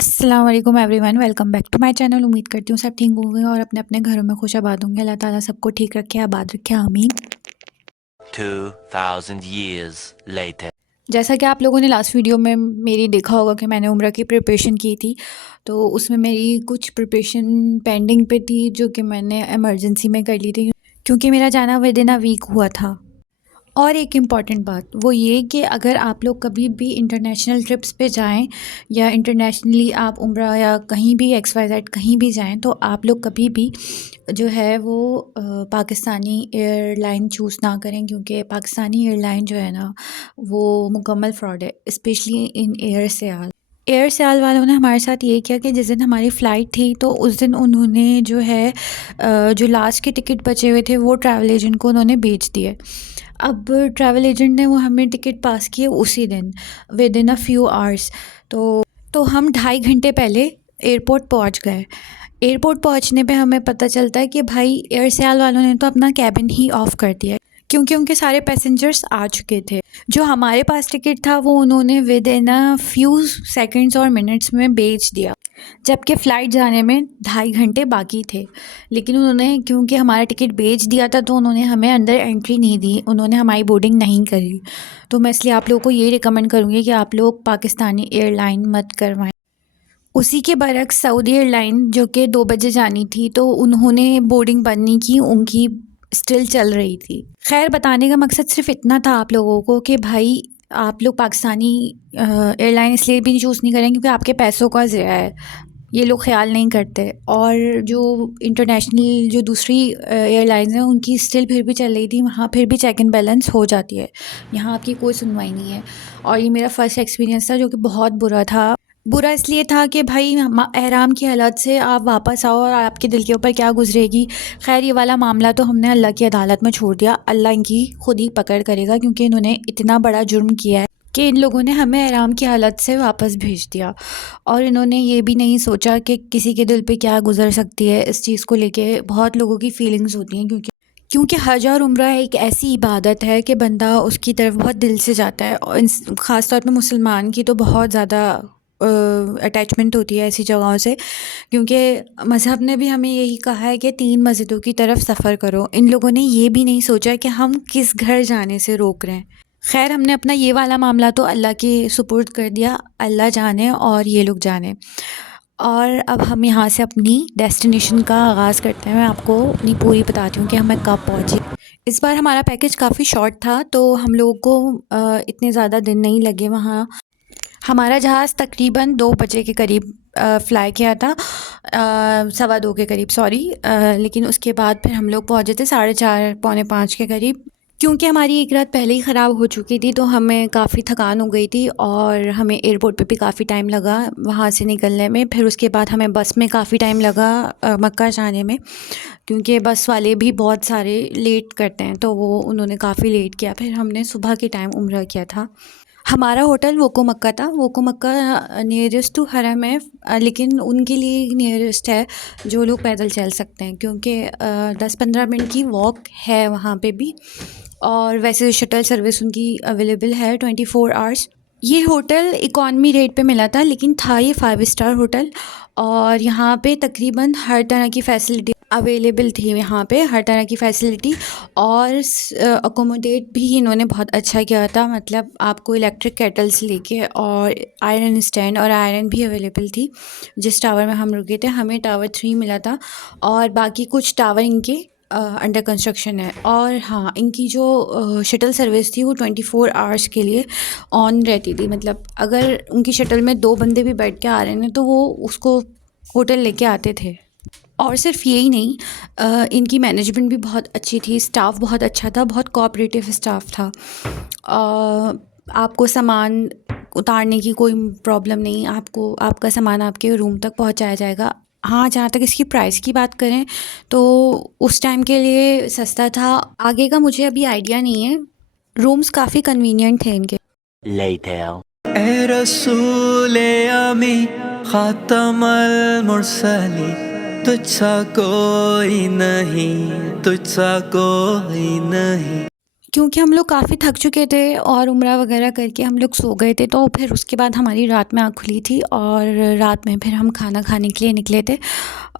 अस्सलाम वालेकुम everyone, welcome back to my channel. उम्मीद करती हूँ सब ठीक होंगे और अपने अपने घरों में खुश आबाद होंगे। अल्लाह ताला सबको ठीक रखे, आबाद रखे, आमीन। 2000 years later. जैसा कि आप लोगों ने लास्ट वीडियो में मेरी देखा होगा कि मैंने उम्रा की प्रिपरेशन की थी, तो उसमें मेरी कुछ प्रिपरेशन पेंडिंग पे थी जो कि मैंने इमरजेंसी में कर ली थी क्योंकि मेरा जाना विद इन अ वीक हुआ था। और एक इम्पॉर्टेंट बात वो ये कि अगर आप लोग कभी भी इंटरनेशनल ट्रिप्स पे जाएं या इंटरनेशनली आप उम्रा या कहीं भी XYZ कहीं भी जाएं, तो आप लोग कभी भी जो है वो पाकिस्तानी एयरलाइन चूज़ ना करें, क्योंकि पाकिस्तानी एयरलाइन जो है ना वो मुकम्मल फ्रॉड है, स्पेशली इन एयर सयाल वालों ने हमारे साथ ये किया कि जिस दिन हमारी फ़्लाइट थी तो उस दिन उन्होंने जो है जो लास्ट के टिकट बचे हुए थे वो ट्रैवल एजेंट को उन्होंने बेच दिए। अब ट्रैवल एजेंट ने वो हमें टिकट पास किए उसी दिन with in a few hours. तो हम 2.5 घंटे पहले एयरपोर्ट पहुंच गए। एयरपोर्ट पहुंचने पे हमें पता चलता है कि भाई एयर सयाल वालों ने तो अपना कैबिन ही ऑफ़ कर दिया है, क्योंकि उनके सारे पैसेंजर्स आ चुके थे। जो हमारे पास टिकट था वो उन्होंने with in a few seconds और मिनट्स में बेच दिया, जबकि फ़्लाइट जाने में 2.5 घंटे बाकी थे। लेकिन उन्होंने क्योंकि हमारा टिकट बेच दिया था तो उन्होंने हमें अंदर एंट्री नहीं दी, उन्होंने हमारी बोर्डिंग नहीं करी। तो मैं इसलिए आप लोगों को ये रिकमेंड करूँगी कि आप लोग पाकिस्तानी एयरलाइन मत करवाएं। उसी के बरक्स सऊदी एयरलाइन जो कि 2 बजे जानी थी तो उन्होंने बोर्डिंग बंद नहीं की, उनकी स्टिल चल रही थी। खैर, बताने का मकसद सिर्फ़ इतना था आप लोगों को कि भाई आप लोग पाकिस्तानी एयरलाइन इसलिए भी चूज़ नहीं करें क्योंकि आपके पैसों का ज़िया है, ये लोग ख़्याल नहीं करते। और जो इंटरनेशनल जो दूसरी एयरलाइंस हैं उनकी स्टिल फिर भी चल रही थी, वहाँ फिर भी चेक एंड बैलेंस हो जाती है। यहाँ आपकी कोई सुनवाई नहीं है। और ये मेरा फ़र्स्ट एक्सपीरियंस था जो कि बहुत बुरा था। बुरा इसलिए था कि भाई एहराम की हालत से आप वापस आओ और आपके दिल के ऊपर क्या गुजरेगी। खैर, ये वाला मामला तो हमने अल्लाह की अदालत में छोड़ दिया, अल्लाह इनकी खुद ही पकड़ करेगा, क्योंकि इन्होंने इतना बड़ा जुर्म किया है कि इन लोगों ने हमें एहराम की हालत से वापस भेज दिया। और इन्होंने ये भी नहीं सोचा कि किसी के दिल पे क्या गुजर सकती है। इस चीज़ को लेके बहुत लोगों की फीलिंग्स होती हैं, क्योंकि हज और उम्रा एक ऐसी इबादत है कि बंदा उसकी तरफ बहुत दिल से जाता है, और ख़ास तौर पे मुसलमान की तो बहुत ज़्यादा अटैचमेंट होती है ऐसी जगहों से, क्योंकि मज़हब ने भी हमें यही कहा है कि 3 मस्जिदों की तरफ सफ़र करो। इन लोगों ने ये भी नहीं सोचा कि हम किस घर जाने से रोक रहे हैं। खैर, हमने अपना ये वाला मामला तो अल्लाह के सुपुर्द कर दिया, अल्लाह जाने और ये लोग जाने। और अब हम यहाँ से अपनी डेस्टिनेशन का आगाज़ करते हैं। मैं आपको अपनी पूरी बताती हूँ कि हमें कब पहुँचे। इस बार हमारा पैकेज काफ़ी शॉर्ट था, तो हम लोगों को इतने ज़्यादा दिन नहीं लगे वहाँ। हमारा जहाज़ तकरीबन 2 बजे के करीब फ़्लाई किया था, 2:15 के करीब, सॉरी। लेकिन उसके बाद फिर हम लोग पहुँचे थे 4:30 पौने 5 के करीब। क्योंकि हमारी एक रात पहले ही ख़राब हो चुकी थी तो हमें काफ़ी थकान हो गई थी और हमें एयरपोर्ट पे भी काफ़ी टाइम लगा वहाँ से निकलने में। फिर उसके बाद हमें बस में काफ़ी टाइम लगा मक्का जाने में, क्योंकि बस वाले भी बहुत सारे लेट करते हैं, तो वो उन्होंने काफ़ी लेट किया। फिर हमने सुबह के टाइम उम्रा किया था। हमारा होटल वोको मक्का था। वोको मक्का नियरेस्ट टू हरम है, लेकिन उनके लिए नियरेस्ट है जो लोग पैदल चल सकते हैं, क्योंकि 10-15 मिनट की वॉक है वहाँ पे भी। और वैसे शटल सर्विस उनकी अवेलेबल है 24 आवर्स। ये होटल इकॉनमी रेट पे मिला था, लेकिन था ये 5 स्टार होटल, और यहाँ पे तकरीबन हर तरह की फ़ैसिलिटी अवेलेबल थी। यहाँ पे हर तरह की फ़ैसिलिटी और अकोमोडेट भी इन्होंने बहुत अच्छा किया था। मतलब आपको इलेक्ट्रिक केटल से लेके और आयरन स्टैंड और आयरन भी अवेलेबल थी। जिस टावर में हम रुके थे हमें टावर 3 मिला था, और बाकी कुछ टावर इनके अंडर कंस्ट्रक्शन है। और हाँ, इनकी जो शटल सर्विस थी वो 24 आवर्स के लिए ऑन रहती थी। मतलब अगर उनकी शटल में 2 बंदे भी बैठ के आ रहे हैं तो वो उसको होटल लेके आते थे। और सिर्फ यही नहीं, इनकी मैनेजमेंट भी बहुत अच्छी थी, स्टाफ बहुत अच्छा था, बहुत कोऑपरेटिव स्टाफ था। आपको सामान उतारने की कोई प्रॉब्लम नहीं, आपको आपका सामान आपके रूम तक पहुंचाया जाएगा। हाँ, जहाँ तक इसकी प्राइस की बात करें तो उस टाइम के लिए सस्ता था। आगे का मुझे अभी आइडिया नहीं है। रूम्स काफ़ी कन्वीनियंट थे इनके। Later. ए रसूले अमी खातमल मुरसली, तुझसा कोई नहीं, तुझसा कोई नहीं। क्योंकि हम लोग काफ़ी थक चुके थे और उम्रा वगैरह करके हम लोग सो गए थे, तो फिर उसके बाद हमारी रात में आँख खुली थी और रात में फिर हम खाना खाने के लिए निकले थे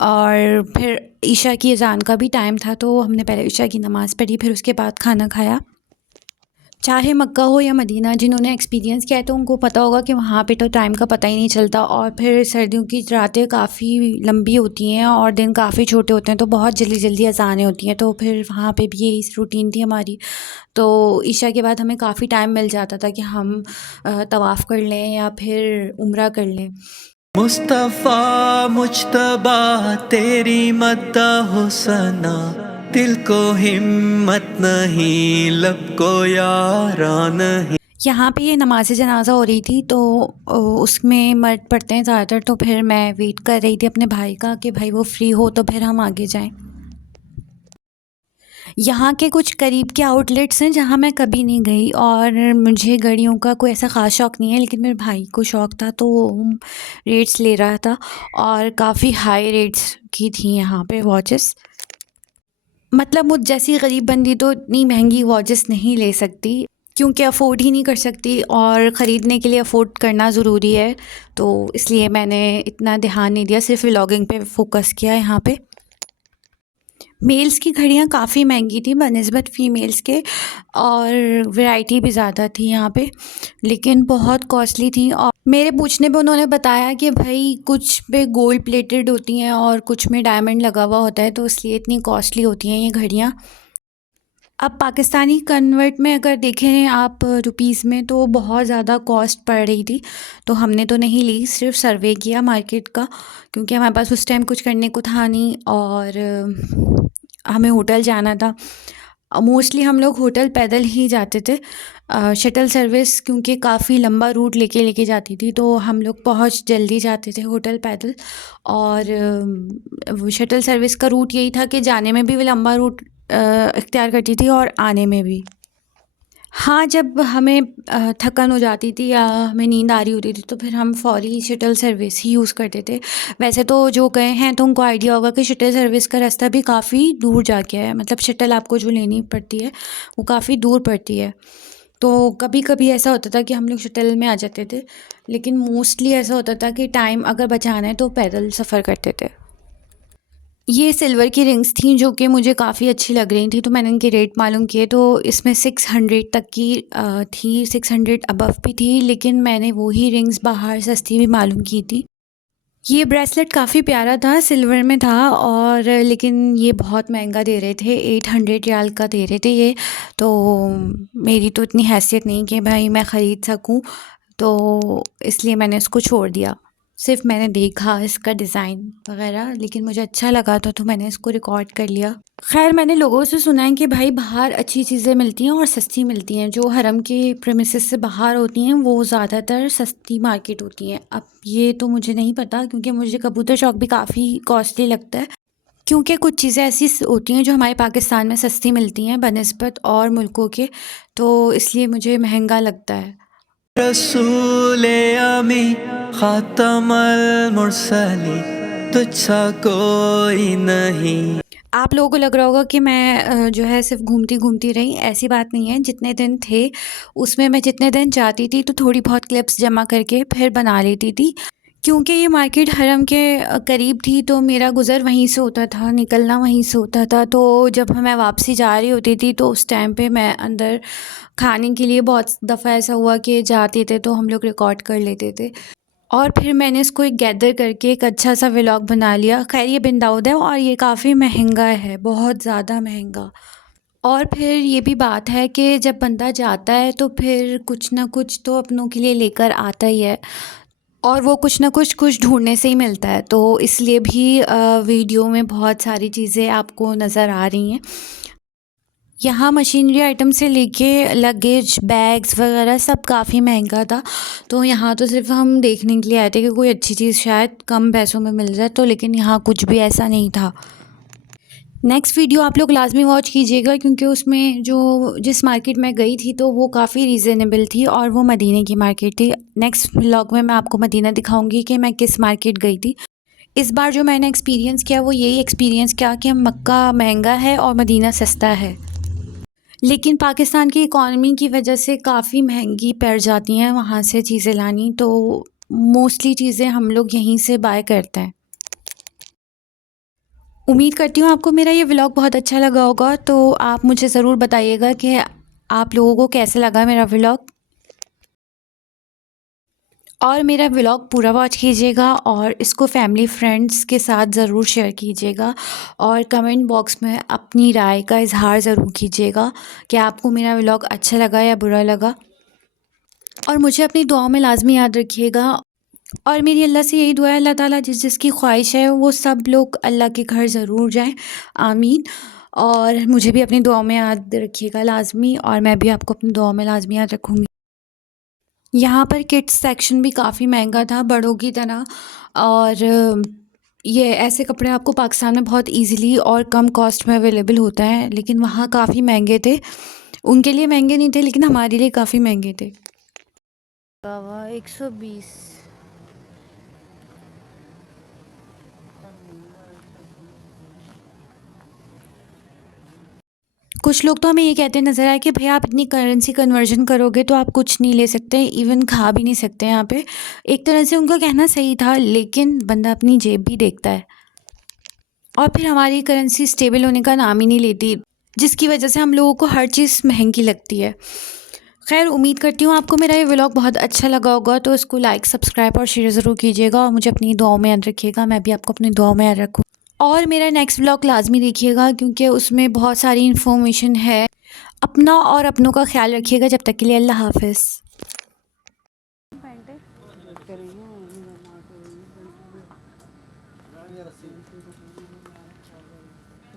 और फिर ईशा की अज़ान का भी टाइम था, तो हमने पहले ईशा की नमाज़ पढ़ी, फिर उसके बाद खाना खाया। चाहे मक्का हो या मदीना, जिन्होंने एक्सपीरियंस किया है तो उनको पता होगा कि वहाँ पे तो टाइम का पता ही नहीं चलता और फिर सर्दियों की रातें काफ़ी लंबी होती हैं और दिन काफ़ी छोटे होते हैं, तो बहुत जल्दी जल्दी अज़ानें होती हैं। तो फिर वहाँ पे भी यही रूटीन थी हमारी। तो ईशा के बाद हमें काफ़ी टाइम मिल जाता था कि हम तवाफ़ कर लें या फिर उम्रा कर लें। मुस्तफ़ा मुज्तबा तेरी मद्दाह हो सना, दिल को हिम्मत नहीं, लब को यारा नहीं। यहाँ पे ये नमाज़ जनाज़ा हो रही थी, तो उसमें मर्द पढ़ते हैं ज़्यादातर, तो फिर मैं वेट कर रही थी अपने भाई का कि भाई वो फ्री हो तो फिर हम आगे जाएं। यहाँ के कुछ करीब के आउटलेट्स हैं जहाँ मैं कभी नहीं गई और मुझे घड़ियों का कोई ऐसा ख़ास शौक़ नहीं है, लेकिन मेरे भाई को शौक़ था तो वो रेट्स ले रहा था और काफ़ी हाई रेट्स की थी यहाँ पे वॉचेस। मतलब मुझ जैसी गरीब बंदी तो इतनी महंगी वॉचेस नहीं ले सकती, क्योंकि अफ़ोर्ड ही नहीं कर सकती और ख़रीदने के लिए अफ़ोर्ड करना ज़रूरी है, तो इसलिए मैंने इतना ध्यान नहीं दिया, सिर्फ व्लॉगिंग पे फ़ोकस किया यहाँ पे। मेल्स की घड़ियाँ काफ़ी महंगी थी बनिस्बत फ़ीमेल्स के और वैरायटी भी ज़्यादा थी यहाँ पे, लेकिन बहुत कॉस्टली थी। और मेरे पूछने पे उन्होंने बताया कि भाई कुछ पे गोल्ड प्लेटेड होती हैं और कुछ में डायमंड लगा हुआ होता है, तो इसलिए इतनी कॉस्टली होती हैं ये घड़ियाँ। अब पाकिस्तानी कन्वर्ट में अगर देखें आप रुपीस में, तो बहुत ज़्यादा कॉस्ट पड़ रही थी, तो हमने तो नहीं ली, सिर्फ सर्वे किया मार्केट का, क्योंकि हमारे पास उस टाइम कुछ करने को था नहीं और हमें होटल जाना था। मोस्टली हम लोग होटल पैदल ही जाते थे। शटल सर्विस क्योंकि काफ़ी लंबा रूट लेके जाती थी, तो हम लोग पहुँच जल्दी जाते थे होटल पैदल। और शटल सर्विस का रूट यही था कि जाने में भी वो लंबा रूट इख्तियार करती थी और आने में भी। हाँ, जब हमें थकन हो जाती थी या हमें नींद आ रही होती थी, तो फिर हम फ़ौरी शटल सर्विस ही यूज़ करते थे। वैसे तो जो गए हैं तो उनको आइडिया होगा कि शटल सर्विस का रास्ता भी काफ़ी दूर जा के है, मतलब शटल आपको जो लेनी पड़ती है वो काफ़ी दूर पड़ती है। तो कभी-कभी ऐसा होता था कि हम लोग शटल में आ जाते थे, लेकिन मोस्टली ऐसा होता था कि टाइम अगर बचाना है तो पैदल सफ़र करते थे। ये सिल्वर की रिंग्स थी जो कि मुझे काफ़ी अच्छी लग रही थी, तो मैंने इनके रेट मालूम किए, तो इसमें 600 तक की थी, 600 अबव भी थी, लेकिन मैंने वही रिंग्स बाहर सस्ती भी मालूम की थी। ये ब्रेसलेट काफ़ी प्यारा था, सिल्वर में था और लेकिन ये बहुत महंगा दे रहे थे, 800 रियाल का दे रहे थे ये। तो मेरी तो इतनी हैसियत नहीं कि भाई मैं ख़रीद सकूं, तो इसलिए मैंने इसको छोड़ दिया। सिर्फ मैंने देखा इसका डिज़ाइन वगैरह, लेकिन मुझे अच्छा लगा तो मैंने इसको रिकॉर्ड कर लिया। खैर, मैंने लोगों से सुना है कि भाई बाहर अच्छी चीज़ें मिलती हैं और सस्ती मिलती हैं, जो हरम के प्रेमिसेस से बाहर होती हैं वो ज़्यादातर सस्ती मार्केट होती हैं। अब ये तो मुझे नहीं पता, क्योंकि मुझे कबूतर चौक भी काफ़ी कॉस्टली लगता है, क्योंकि कुछ चीज़ें ऐसी होती हैं जो हमारे पाकिस्तान में सस्ती मिलती हैं बनिस्बत और मुल्कों के, तो इसलिए मुझे महंगा लगता है। रसूले अमी खातमल मुरसली, तुझसा कोई नहीं। आप लोगों को लग रहा होगा कि मैं जो है सिर्फ घूमती घूमती रही, ऐसी बात नहीं है। जितने दिन थे उसमें मैं जितने दिन जाती थी तो थोड़ी बहुत क्लिप्स जमा करके फिर बना लेती थी, क्योंकि ये मार्केट हरम के करीब थी, तो मेरा गुज़र वहीं से होता था, निकलना वहीं से होता था। तो जब मैं वापसी जा रही होती थी तो उस टाइम पे मैं अंदर खाने के लिए बहुत दफ़ा ऐसा हुआ कि जाते थे तो हम लोग रिकॉर्ड कर लेते थे और फिर मैंने इसको एक गैदर करके एक अच्छा सा व्लॉग बना लिया। खैर, ये बिन दाऊद है और ये काफ़ी महंगा है, बहुत ज़्यादा महंगा। और फिर ये भी बात है कि जब बंदा जाता है तो फिर कुछ ना कुछ तो अपनों के लिए लेकर आता ही है, और वो कुछ ना कुछ ढूँढने से ही मिलता है, तो इसलिए भी वीडियो में बहुत सारी चीज़ें आपको नज़र आ रही हैं। यहाँ मशीनरी आइटम से लेके लगेज, बैग्स वगैरह सब काफ़ी महंगा था, तो यहाँ तो सिर्फ हम देखने के लिए आए थे कि कोई अच्छी चीज़ शायद कम पैसों में मिल जाए, तो लेकिन यहाँ कुछ भी ऐसा नहीं था। नेक्स्ट वीडियो आप लोग लाजमी वॉच कीजिएगा, क्योंकि उसमें जो जिस मार्केट में गई थी तो वो काफ़ी रीज़नेबल थी और वो मदीने की मार्केट थी। नेक्स्ट व्लॉग में मैं आपको मदीना दिखाऊंगी कि मैं किस मार्केट गई थी। इस बार जो मैंने एक्सपीरियंस किया वो यही एक्सपीरियंस किया कि मक्का महंगा है और मदीना सस्ता है। लेकिन पाकिस्तान की इकॉनमी की वजह से काफ़ी महंगी पड़ जाती हैं वहाँ से चीज़ें लानी, तो मोस्टली चीज़ें हम लोग यहीं से बाय करते हैं। उम्मीद करती हूँ आपको मेरा ये व्लॉग बहुत अच्छा लगा होगा, तो आप मुझे ज़रूर बताइएगा कि आप लोगों को कैसे लगा मेरा व्लॉग। और मेरा व्लॉग पूरा वॉच कीजिएगा और इसको फैमिली फ्रेंड्स के साथ ज़रूर शेयर कीजिएगा और कमेंट बॉक्स में अपनी राय का इज़हार ज़रूर कीजिएगा कि आपको मेरा व्लॉग अच्छा लगा या बुरा लगा। और मुझे अपनी दुआओं में लाज़मी याद रखिएगा। और मेरी अल्लाह से यही दुआ है, अल्लाह ताला जिसकी ख्वाहिश है वो सब लोग अल्लाह के घर ज़रूर जाएँ, आमीन। और मुझे भी अपनी दुआओं में याद रखिएगा लाज़मी, और मैं भी आपको अपनी दुआओं में लाज़मी याद रखूँगी। यहाँ पर किड्स सेक्शन भी काफ़ी महंगा था बड़ों की तरह, और ये ऐसे कपड़े आपको पाकिस्तान में बहुत इजीली और कम कॉस्ट में अवेलेबल होता है, लेकिन वहाँ काफ़ी महंगे थे। उनके लिए महंगे नहीं थे, लेकिन हमारे लिए काफ़ी महंगे थे। 120। कुछ लोग तो हमें ये कहते नज़र आए कि भैया आप इतनी करेंसी कन्वर्जन करोगे तो आप कुछ नहीं ले सकते, इवन खा भी नहीं सकते यहाँ पे। एक तरह से उनका कहना सही था, लेकिन बंदा अपनी जेब भी देखता है। और फिर हमारी करेंसी स्टेबल होने का नाम ही नहीं लेती, जिसकी वजह से हम लोगों को हर चीज़ महंगी लगती है। खैर, उम्मीद करती हूँ आपको मेरा ये व्लॉग बहुत अच्छा लगा होगा, तो इसको लाइक, सब्सक्राइब और शेयर ज़रूर कीजिएगा और मुझे अपनी दुआओं में याद रखिएगा। मैं भी आपको अपनी दुआओं में याद रखूँ। और मेरा नेक्स्ट व्लॉग लाज़मी देखिएगा, क्योंकि उसमें बहुत सारी इन्फॉर्मेशन है। अपना और अपनों का ख्याल रखिएगा। जब तक के लिए अल्लाह हाफ़िज़।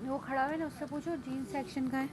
वो खड़ा है ना, उससे पूछो जीन्स सेक्शन का है।